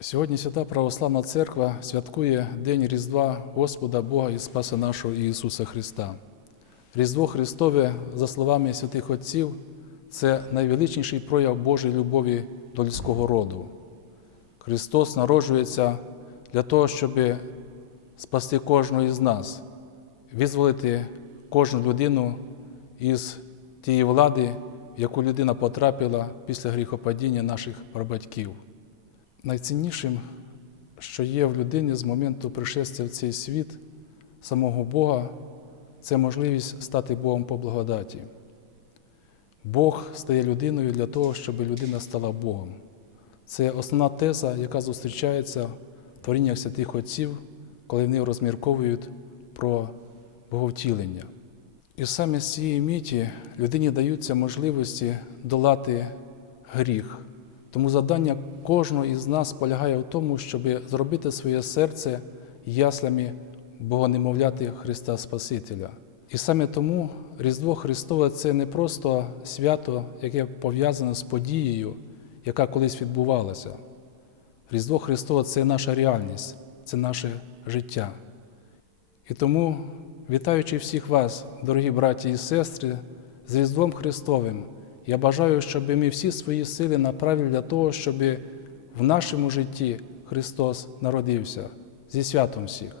Сьогодні Свята Православна Церква святкує День Різдва Господа Бога і Спаса нашого Ісуса Христа. Різдво Христове, за словами святих Отців, це найвеличніший прояв Божої любові до людського роду. Христос народжується для того, щоб спасти кожного із нас, визволити кожну людину із тієї влади, в яку людина потрапила після гріхопадіння наших прабатьків. Найціннішим, що є в людині з моменту пришестя в цей світ, самого Бога, це можливість стати Богом по благодаті. Бог стає людиною для того, щоб людина стала Богом. Це основна теза, яка зустрічається в творіннях святих Отців, коли вони розмірковують про боговтілення. І саме з цієї міті людині даються можливості долати гріх. Тому завдання кожного із нас полягає в тому, щоб зробити своє серце яслями Богонемовляти Христа Спасителя. І саме тому Різдво Христове це не просто свято, яке пов'язане з подією, яка колись відбувалася. Різдво Христове це наша реальність, це наше життя. І тому, вітаючи всіх вас, дорогі браті і сестри, з Різдвом Христовим, я бажаю, щоб ми всі свої сили направили для того, щоб в нашому житті Христос народився зі святом всіх.